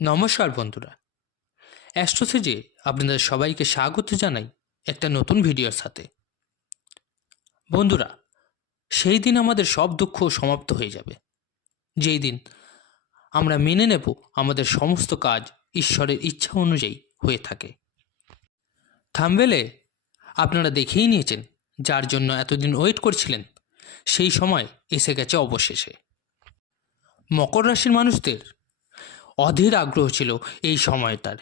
নমস্কার বন্ধুরা, অ্যাস্ট্রোসেজে আপনাদের সবাইকে স্বাগত জানাই একটা নতুন ভিডিওর সাথে। বন্ধুরা, সেই দিন আমাদের সব দুঃখ সমাপ্ত হয়ে যাবে, যেই দিন আমরা মেনে নেব আমাদের সমস্ত কাজ ঈশ্বরের ইচ্ছা অনুযায়ী হয়ে থাকে। থাম্বনেলে আপনারা দেখেই নিয়েছেন, যার জন্য এতদিন ওয়েট করছিলেন সেই সময় এসে গেছে অবশেষে। মকর রাশির মানুষদের অধীর আগ্রহ ছিল এই সময়টার।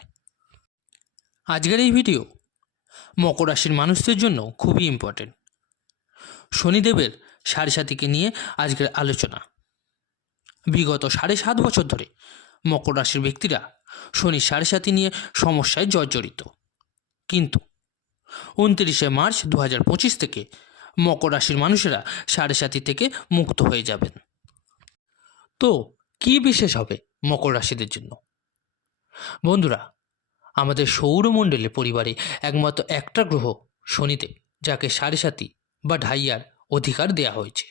আজকের এই ভিডিও মকর রাশির মানুষদের জন্য খুবই ইম্পর্টেন্ট। শনিদেবের সাড়ে সাতিকে নিয়ে আজকের আলোচনা। বিগত 7.5 বছর ধরে মকর রাশির ব্যক্তিরা শনির সাড়ে সাতি নিয়ে সমস্যায় জর্জরিত, কিন্তু 29শে মার্চ 2025 থেকে মকর রাশির মানুষেরা সাড়ে সাতি থেকে মুক্ত হয়ে যাবেন। তো কি বিশেষ হবে মকর রাশিদের জন্য? বন্ধুরা, আমাদের সৌরমণ্ডলে পরিবারে একমাত্র একটা গ্রহ শনিদেব, যাকে সাড়ে সাতি বা ঢাইয়ার অধিকার দেয়া হয়েছে।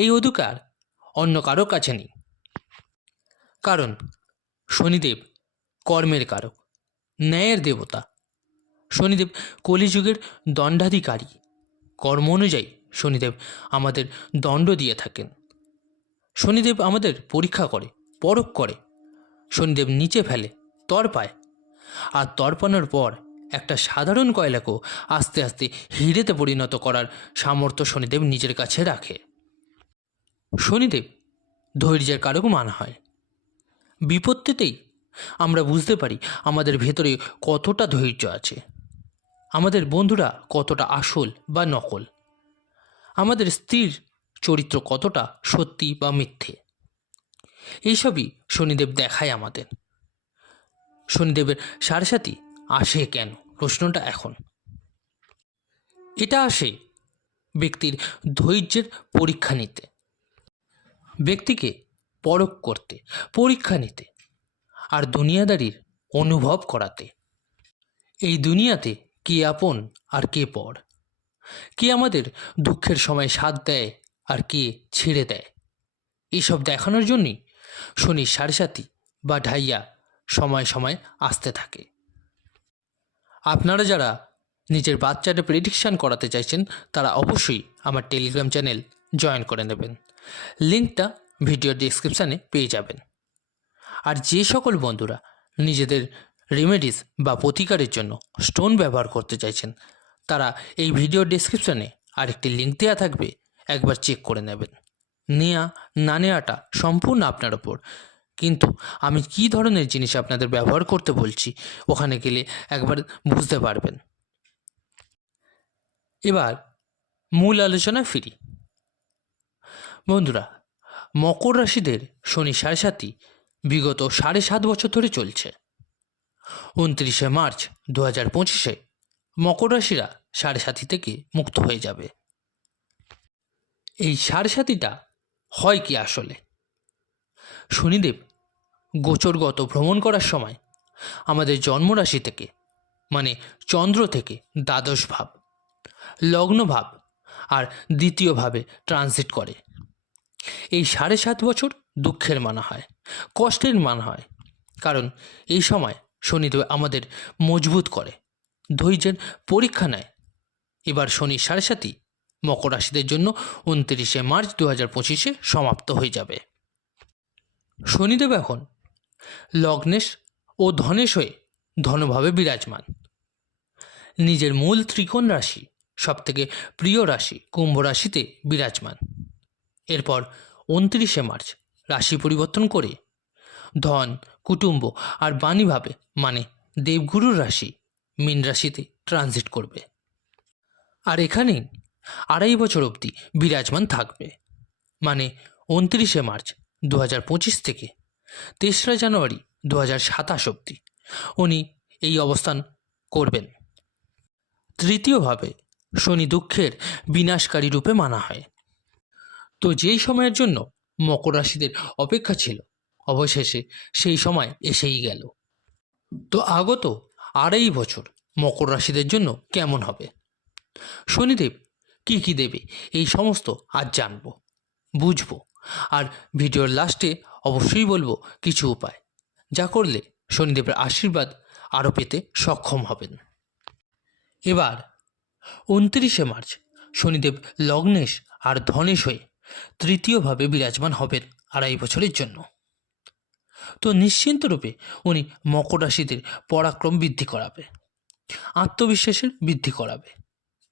এই অধিকার অন্য কারো কাছে নেই, কারণ শনিদেব কর্মের কারক, ন্যায়ের দেবতা। শনিদেব কলিযুগের দণ্ডাধিকারী। কর্ম অনুযায়ী শনিদেব আমাদের দণ্ড দিয়ে থাকেন। শনিদেব আমাদের পরীক্ষা করে, পরখ করে। শনিদেব নিচে ফেলে, তড়পায়, আর তর্পণের পর একটা সাধারণ কয়লাকেও আস্তে আস্তে হিরেতে পরিণত করার সামর্থ্য শনিদেব নিজের কাছে রাখে। শনিদেব ধৈর্যের কারক মানা হয়। বিপত্তিতেই আমরা বুঝতে পারি আমাদের ভেতরে কতটা ধৈর্য আছে, আমাদের বন্ধুরা কতটা আসল বা নকল, আমাদের স্ত্রীর চরিত্র কতটা সত্যি বা মিথ্যে। এইসবই শনিদেব দেখায় আমাদের। শনিদেবের সাড়ে সাতি আসে কেন, প্রশ্নটা এখন। এটা আসে ব্যক্তির ধৈর্যের পরীক্ষা নিতে, ব্যক্তিকে পরখ করতে, পরীক্ষা নিতে, আর দুনিয়াদারির অনুভব করাতে। এই দুনিয়াতে কে আপন আর কে পর, কে আমাদের দুঃখের সময় সাথ দেয় আর কে ছেড়ে দেয়, এইসব দেখানোর জন্যই শনির সাড়ে সাতি বা ঢাইয়া সময় সময় আসতে থাকে। আপনারা যারা নিজের বাচ্চাদের প্রেডিকশান করাতে চাইছেন, তারা অবশ্যই আমার টেলিগ্রাম চ্যানেল জয়েন করে নেবেন। লিঙ্কটা ভিডিওর ডিসক্রিপশানে পেয়ে যাবেন। আর যে সকল বন্ধুরা নিজেদের রেমেডিস বা প্রতিকারের জন্য স্টোন ব্যবহার করতে চাইছেন, তারা এই ভিডিওর ডিসক্রিপশানে আরেকটি লিঙ্ক দেওয়া থাকবে, একবার চেক করে নেবেন। নেওয়া না নেওয়াটা সম্পূর্ণ আপনার ওপর, কিন্তু আমি কী ধরনের জিনিস আপনাদের ব্যবহার করতে বলছি ওখানে গেলে একবার বুঝতে পারবেন। এবার মূল আলোচনায় ফিরি। বন্ধুরা, মকর রাশিদের শনি সাড়ে সাতি বিগত 7.5 বছর ধরে চলছে। 29শে মার্চ 2025 মকর রাশিরা সাড়ে সাতি থেকে মুক্ত হয়ে যাবে। এই সাড়ে সাতিটা হয় কি আসলে? শনিদেব গোচরগত ভ্রমণ করার সময় আমাদের জন্মরাশি থেকে, মানে চন্দ্র থেকে দ্বাদশ ভাব, লগ্ন ভাব আর দ্বিতীয় ভাবে ট্রানজিট করে। এই 7.5 বছর দুঃখের মানা হয়, কষ্টের মানা হয়, কারণ এই সময় শনিদেব আমাদের মজবুত করে, ধৈর্যের পরীক্ষা নেয়। এবার শনি সাড়ে সাতি মকর রাশিদের জন্য 29শে মার্চ 2025 সমাপ্ত হয়ে যাবে। শনিদেব এখন লগ্নেশ ও ধনেশ হয়ে ধনভাবে বিরাজমান। নিজের মূল ত্রিকোণ রাশি, সবথেকে প্রিয় রাশি কুম্ভ রাশিতে বিরাজমান। এরপর 29শে মার্চ রাশি পরিবর্তন করে ধন, কুটুম্ব আর বাণীভাবে, মানে দেবগুরুর রাশি মীন রাশিতে ট্রানজিট করবে। আর এখানেই 2.5 বছর অবধি বিরাজমান থাকবে, মানে 29শে মার্চ 2025 থেকে 3রা জানুয়ারি 2027 অবধি উনি এই অবস্থান করবেন। তৃতীয়ভাবে শনি দুঃখের বিনাশকারী রূপে মানা হয়। তো যেই সময়ের জন্য মকর রাশিদের অপেক্ষা ছিল, অবশেষে সেই সময় এসেই গেল। তো আগত 2.5 বছর মকর রাশিদের জন্য কেমন হবে, শনিদেব কী কী দেবে, এই সমস্ত আজ জানবো, বুঝবো। আর ভিডিওর লাস্টে অবশ্যই বলবো কিছু উপায়, যা করলে শনিদেবের আশীর্বাদ আরও পেতে সক্ষম হবেন। এবার 29শে মার্চ শনিদেব লগ্নেশ আর ধনেশ হয়ে তৃতীয়ভাবে বিরাজমান হবেন 2.5 বছরের জন্য। তো নিশ্চিন্ত রূপে উনি মকর রাশিদের পরাক্রম বৃদ্ধি করাবে, আত্মবিশ্বাসের বৃদ্ধি করাবে,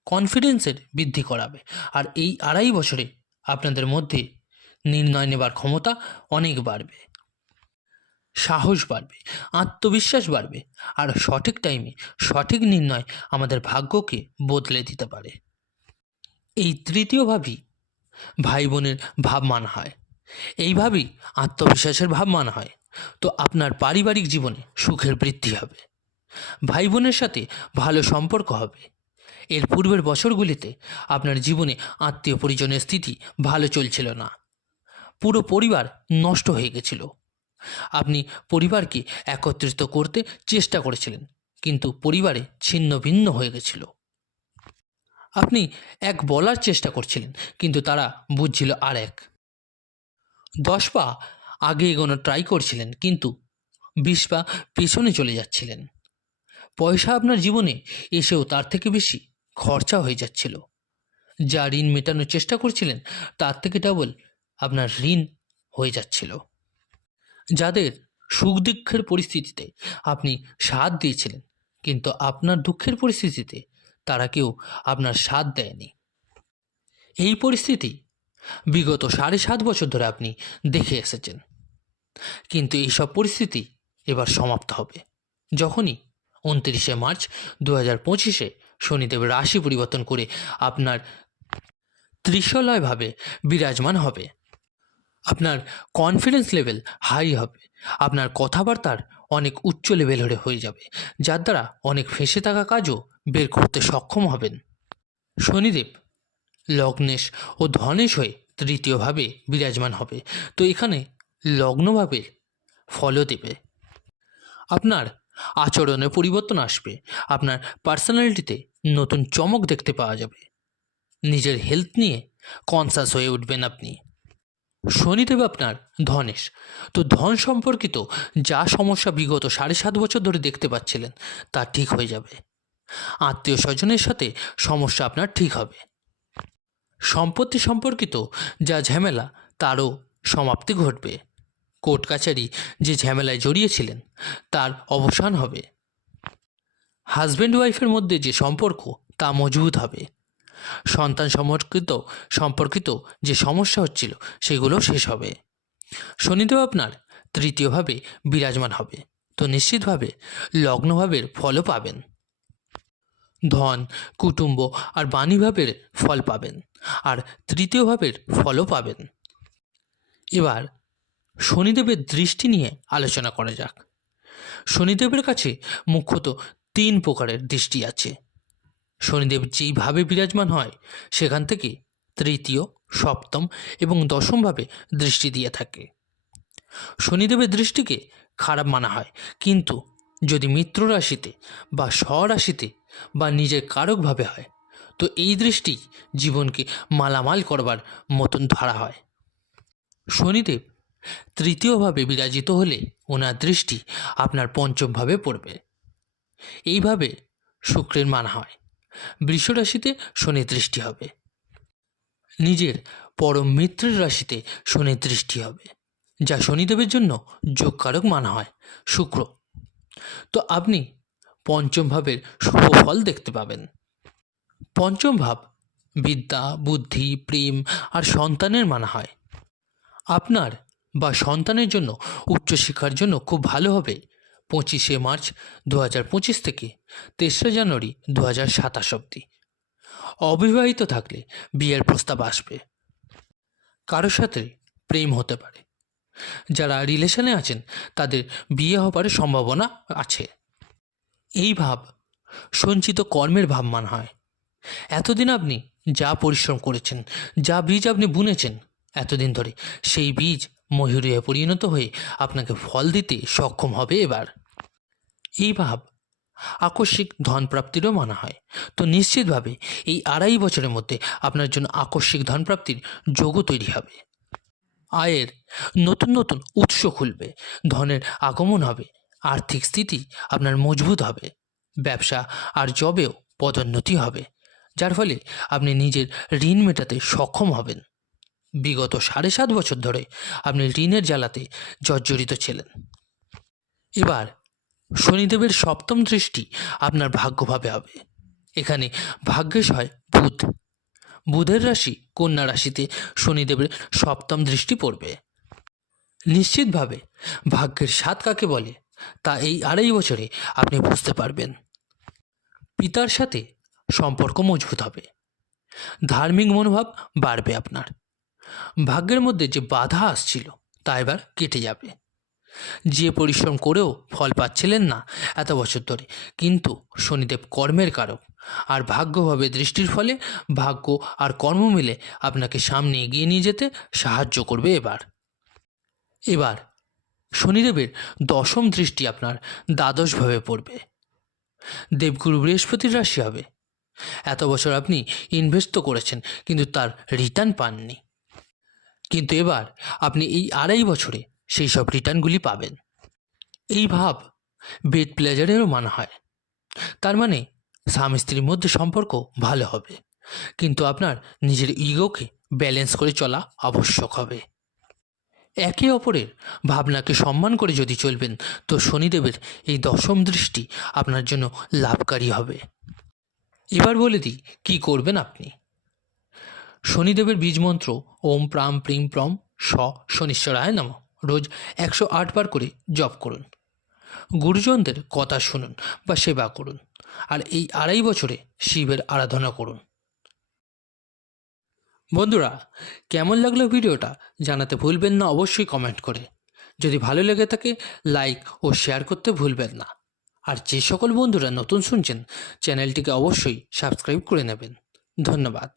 কনফিডেন্সের বৃদ্ধি করাবে। আর এই 2.5 বছরে আপনাদের মধ্যে নির্ণয় নেবার ক্ষমতা অনেক বাড়বে, সাহস বাড়বে, আত্মবিশ্বাস বাড়বে। আর সঠিক টাইমে সঠিক নির্ণয় আমাদের ভাগ্যকে বদলে দিতে পারে। এই তৃতীয় ভাবই ভাই বোনের ভাব মানা হয়, এইভাবেই আত্মবিশ্বাসের ভাব মানা হয়। তো আপনার পারিবারিক জীবনে সুখের বৃদ্ধি হবে, ভাই বোনের সাথে ভালো সম্পর্ক হবে। এর পূর্বের বছরগুলিতে আপনার জীবনে আত্মীয় পরিজনের স্থিতি ভালো চলছিল না, পুরো পরিবার নষ্ট হয়ে গেছিল। আপনি পরিবারকে একত্রিত করতে চেষ্টা করেছিলেন, কিন্তু পরিবারে ছিন্ন ভিন্ন হয়ে গেছিল। আপনি এক বলার চেষ্টা করছিলেন, কিন্তু তারা বুঝছিল আর এক। 10 পা আগে এগোনো ট্রাই করছিলেন, কিন্তু 20 পা পেছনে চলে যাচ্ছিলেন। পয়সা আপনার জীবনে এসেও তার থেকে বেশি খরচা হয়ে যাচ্ছিল। যা ঋণ মেটানোর চেষ্টা করছিলেন তার থেকে ডাবল আপনার ঋণ হয়ে যাচ্ছিল। যাদের সুখ দুঃখের পরিস্থিতিতে আপনি সাথ দিয়েছিলেন, কিন্তু আপনার দুঃখের পরিস্থিতিতে তারা কেউ আপনার সাথ দেয়নি। এই পরিস্থিতি বিগত 7.5 বছর ধরে আপনি দেখে এসেছেন। কিন্তু এইসব পরিস্থিতি এবার সমাপ্ত হবে যখনই 29শে মার্চ 2025-এ শনিদেব রাশি পরিবর্তন করে আপনার ত্রিশলয়ভাবে বিরাজমান হবে। আপনার কনফিডেন্স লেভেল হাই হবে, আপনার কথাবার্তার অনেক উচ্চ লেভেলের হয়ে যাবে, যার দ্বারা অনেক ফেঁসে থাকা কাজও বের করতে সক্ষম হবেন। শনিদেব লগ্নেশ ও ধনেশ হয়ে তৃতীয়ভাবে বিরাজমান হবে। তো এখানে লগ্নভাবের ফলও দেবে। আপনার আচরণে পরিবর্তন আসবে, আপনার পার্সোনালিটিতে নতুন চমক দেখতে পাওয়া যাবে, নিজের হেলথ নিয়ে কনসাস হয়ে উঠবেন আপনি। শনিদেব আপনার ধনেশ, তো ধন সম্পর্কিত যা সমস্যা বিগত 7.5 বছর ধরে দেখতে পাচ্ছিলেন তা ঠিক হয়ে যাবে। আত্মীয় স্বজনের সাথে সমস্যা আপনার ঠিক হবে। সম্পত্তি সম্পর্কিত যা ঝামেলা তারও সমাপ্তি ঘটবে। কোর্ট কাছারি যে ঝামেলায় জড়িয়েছিলেন তার অবসান হবে। হাজব্যান্ড ওয়াইফের মধ্যে যে সম্পর্ক তা মজবুত হবে। সন্তান সম্পর্কিত যে সমস্যা হচ্ছিল সেগুলো শেষ হবে। শনিদেব আপনার তৃতীয়ভাবে বিরাজমান হবে, তো নিশ্চিতভাবে লগ্নভাবের ফলও পাবেন। ধন, কুটুম্ব আর বাণীভাবের ফল পাবেন, আর তৃতীয়ভাবের ফলও পাবেন। এবার শনিদেবের দৃষ্টি নিয়ে আলোচনা করা যাক। শনিদেবের কাছে মুখ্যত 3 প্রকারের দৃষ্টি আছে। শনিদেব যেইভাবে বিরাজমান হয় সেখান থেকে তৃতীয়, সপ্তম এবং দশমভাবে দৃষ্টি দিয়ে থাকে। শনিদেবের দৃষ্টিকে খারাপ মানা হয়, কিন্তু যদি মিত্র রাশিতে বা স্বরাশিতে বা নিজের কারকভাবে হয় তো এই দৃষ্টি জীবনকে মালামাল করবার মতন ধরা হয়। শনিদেব তৃতীয়ভাবে বিরাজিত হলে ওনার দৃষ্টি আপনার পঞ্চমভাবে পড়বে। এইভাবে শুক্রের মানা হয়। বৃষ রাশিতে শনির দৃষ্টি হবে, নিজের পরম মিত্রের রাশিতে শনির দৃষ্টি হবে, যা শনিদেবের জন্য যোগকারক মানা হয় শুক্র। তো আপনি পঞ্চম ভাবের শুভ ফল দেখতে পাবেন। পঞ্চম ভাব বিদ্যা, বুদ্ধি, প্রেম আর সন্তানের মানা হয়। আপনার বা সন্তানের জন্য উচ্চশিক্ষার জন্য খুব ভালো হবে 25শে মার্চ 2025 থেকে 3রা জানুয়ারি 2027 অবধি। অবিবাহিত থাকলে বিয়ের প্রস্তাব আসবে, কারোর সাথে প্রেম হতে পারে, যারা রিলেশনে আছেন তাদের বিয়ে হবার সম্ভাবনা আছে। এই ভাব সঞ্চিত কর্মের ভাব মানা হয়। এতদিন আপনি যা পরিশ্রম করেছেন, যা বীজ আপনি বুনেছেন এতদিন ধরে, সেই বীজ ময়ূরে পরিণত হয়ে আপনাকে ফল দিতে সক্ষম হবে এবার। এই ভাব আকস্মিক ধন প্রাপ্তিরও মানা হয়। তো নিশ্চিতভাবে এই 2.5 বছরের মধ্যে আপনার জন্য আকস্মিক ধন প্রাপ্তির যোগও তৈরি হবে। আয়ের নতুন নতুন উৎস খুলবে, ধনের আগমন হবে, আর্থিক স্থিতি আপনার মজবুত হবে, ব্যবসা আর জবেও পদোন্নতি হবে, যার ফলে আপনি নিজের ঋণ মেটাতে সক্ষম হবেন। বিগত 7.5 বছর ধরে আপনি ঋণের জ্বালাতে জর্জরিত ছিলেন। এবার শনিদেবের সপ্তম দৃষ্টি আপনার ভাগ্যভাবে হবে। এখানে ভাগ্যেশ হয় বুধ। বুধের রাশি কন্যা রাশিতে শনিদেবের সপ্তম দৃষ্টি পড়বে। নিশ্চিতভাবে ভাগ্যের স্বাদ কাকে বলে তা এই 2.5 বছরে আপনি বুঝতে পারবেন। পিতার সাথে সম্পর্ক মজবুত হবে, ধার্মিক মনোভাব বাড়বে আপনার। ভাগ্যের মধ্যে যে বাধা আসছিল তা এবার কেটে যাবে। যে পরিশ্রম করেও ফল পাচ্ছিলেন না এত বছর ধরে, কিন্তু শনিদেব কর্মের কারক আর ভাগ্যভাবে দৃষ্টির ফলে ভাগ্য আর কর্ম মিলে আপনাকে সামনে এগিয়ে নিয়ে যেতে সাহায্য করবে। এবার শনিদেবের দশম দৃষ্টি আপনার দ্বাদশভাবে পড়বে। দেবগুরু বৃহস্পতির রাশি হবে। এত বছর আপনি ইনভেস্ট তো করেছেন কিন্তু তার রিটার্ন পাননি, কিন্তু এবার আপনি এই 2.5 বছরে সেই সব রিটার্নগুলি পাবেন। এই ভাব বেড প্লেজারেরও মানা হয়। তার মানে স্বামী স্ত্রীর মধ্যে সম্পর্ক ভালো হবে, কিন্তু আপনার নিজের ইগোকে ব্যালেন্স করে চলা আবশ্যক হবে। একে অপরের ভাবনাকে সম্মান করে যদি চলবেন তো শনিদেবের এই দশম দৃষ্টি আপনার জন্য লাভকারী হবে। এবার বলে দিই কী করবেন আপনি। শনিদেবের বীজমন্ত্র ওম প্রাম প্রিং প্রম স শনিশ্বরায় নমঃ রোজ 108 বার করে জপ করুন। গুরুজনদের কথা শুনুন বা সেবা করুন, আর এই 2.5 বছরে শিবের আরাধনা করুন। বন্ধুরা, কেমন লাগলো ভিডিওটা জানাতে ভুলবেন না অবশ্যই কমেন্ট করে। যদি ভালো লেগে থাকে লাইক ও শেয়ার করতে ভুলবেন না। আর যে সকল বন্ধুরা নতুন শুনছেন চ্যানেলটিকে অবশ্যই সাবস্ক্রাইব করে নেবেন। ধন্যবাদ।